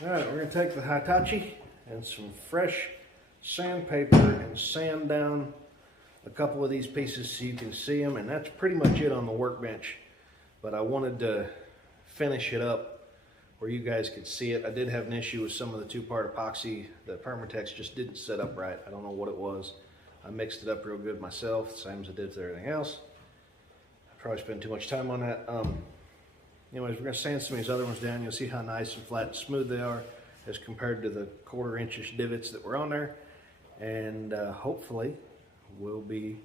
Alright, we're going to take the Hitachi and some fresh sandpaper and sand down a couple of these pieces so you can see them, and that's pretty much it on the workbench. But I wanted to finish it up where you guys could see it. I did have an issue with some of the two-part epoxy. The Permatex just didn't set up right. I don't know what it was. I mixed it up real good myself, same as I did with everything else. I probably spent too much time on that. Anyways, we're going to sand some of these other ones down. You'll see how nice and flat and smooth they are as compared to the 1/4 inch divots that were on there. And hopefully we'll be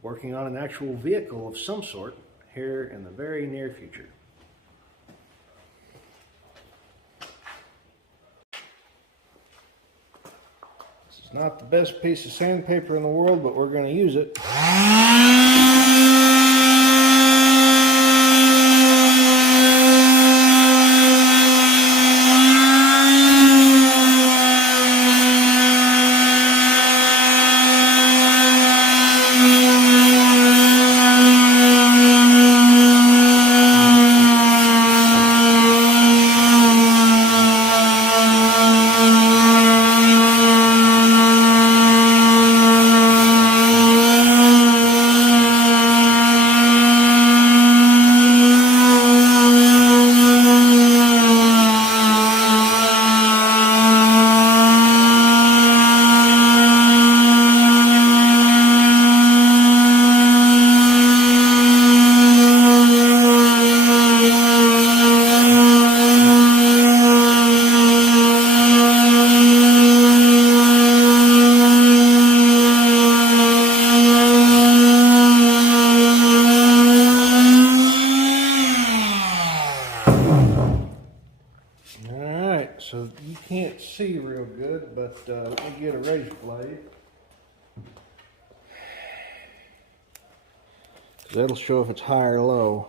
working on an actual vehicle of some sort here in the very near future. This is not the best piece of sandpaper in the world, but we're going to use it. Alright, so you can't see real good, but let me get a razor blade. That'll show if it's high or low.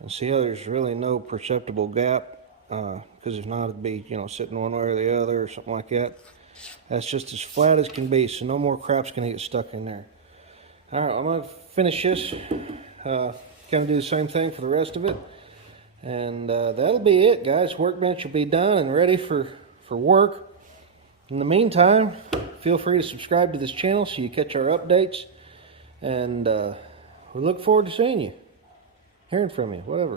And see how there's really no perceptible gap, because if not it'd be, you know, sitting one way or the other or something like that. That's just as flat as can be, so no more crap's gonna get stuck in there. Alright, I'm gonna finish this. Kind of do the same thing for the rest of it. And that'll be it, guys. Workbench will be done and ready for work. In the meantime, feel free to subscribe to this channel so you catch our updates. And we look forward to seeing you, hearing from you, whatever.